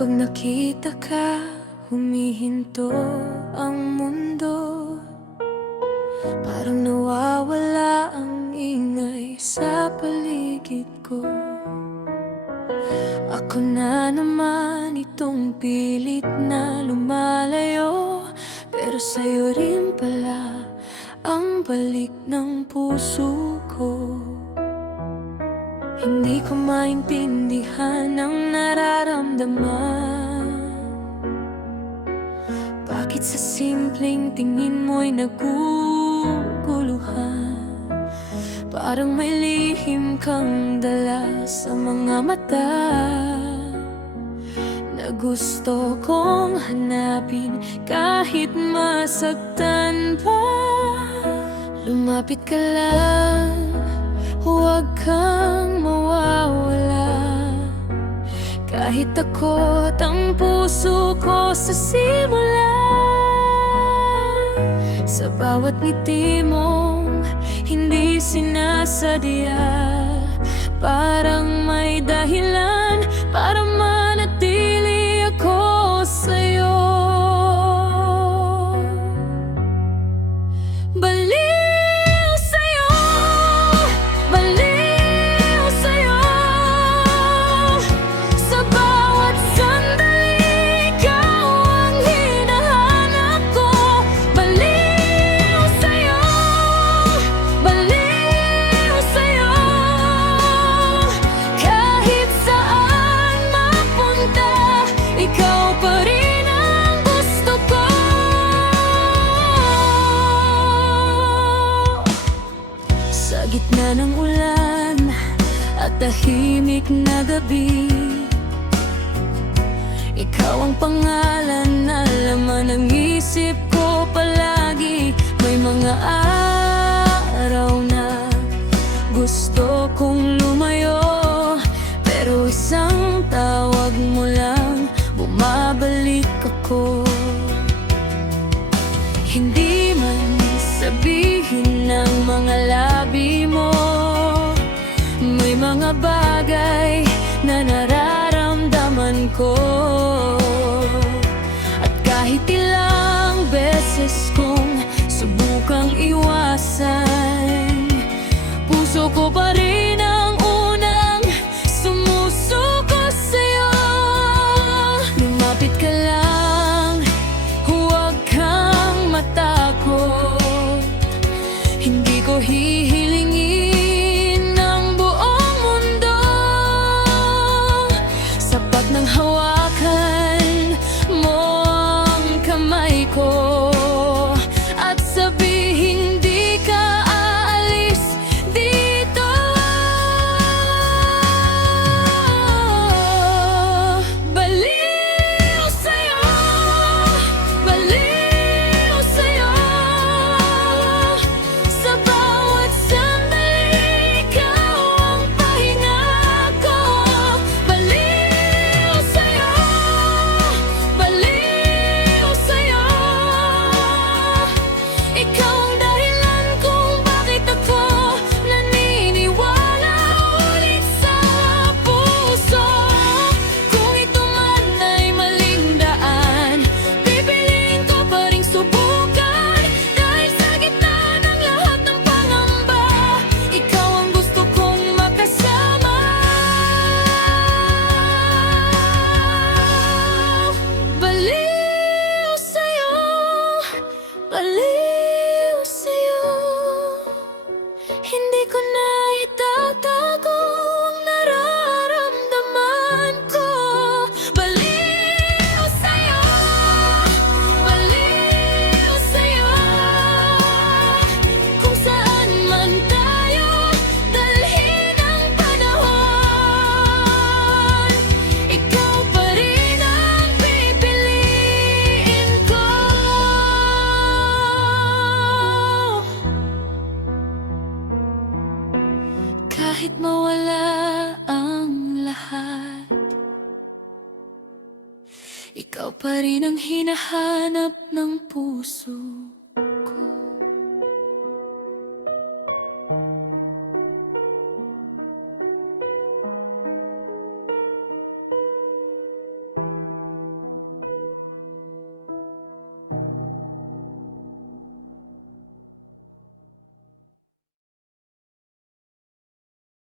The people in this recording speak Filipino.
Kapag nakita ka, humihinto ang mundo. Parang nawawala ang ingay sa paligid ko. Ako na naman itong pilit na lumalayo, pero sa'yo rin pala ang balik ng puso ko. Hindi ko maintindihan ang nararamdaman. Bakit sa simpleng tingin mo'y naguguluhan? Parang may lihim kang dala sa mga mata na gusto kong hanapin kahit masaktan pa. Lumapit ka lang, huwag kang mawawala. Kahit takot ang puso ko sa simula, sa bawat ngiti mong hindi sinasadya, parang may dahilan para manatili ako sa'yo. Baliw sa'yo, baliw sa'yo. Sa bawat sandali, ikaw ang hinahanap ko. Baliw sa'yo, baliw sa'yo. Kahit saan mapunta, ikaw pa rin ang gusto ko. Sa gitna ng ulan at tahimik na gabi, ikaw ang pangalan na laman ng isip ko palagi. May mga araw na gusto kong lumayo, pero isang tawag mo lang, bumabalik ako. Hindi man sabihin ng mga labi mo, may mga bagay na nararamdaman ko. At kahit ilang beses kong subukang iwasan, puso ko pa rin ang unang sumusuko sa'yo. Lumapit ka lang, huwag kang matakot. Hindi ko hihilingin ang buong mundo, sapat ng hawakan mo ang kamay ko at sabihin di ka aalis dito. Baliw sa'yo, baliw sa'yo. Sa bawat sandali, ikaw ang pahinga ko. Baliw sa'yo, baliw sa'yo. Ikaw ang dahilan kung bakit ako naniniwala ulit sa puso. Kung ito man ay maling daan, pipiliin ko pa ring subukan. Dahil sa gitna ng lahat ng pangamba, ikaw ang gusto kong makasama. Baliw sa'yo, baliw sa'yo. Hindi ko na itatago ang nararamdaman ko. Baliw sa'yo, baliw sa'yo. Kung saan man tayo dalhin ang panahon, ikaw pa rin ang pipiliin ko. Kahit mawala ang lahat, ikaw pa rin ang hinahanap ng puso.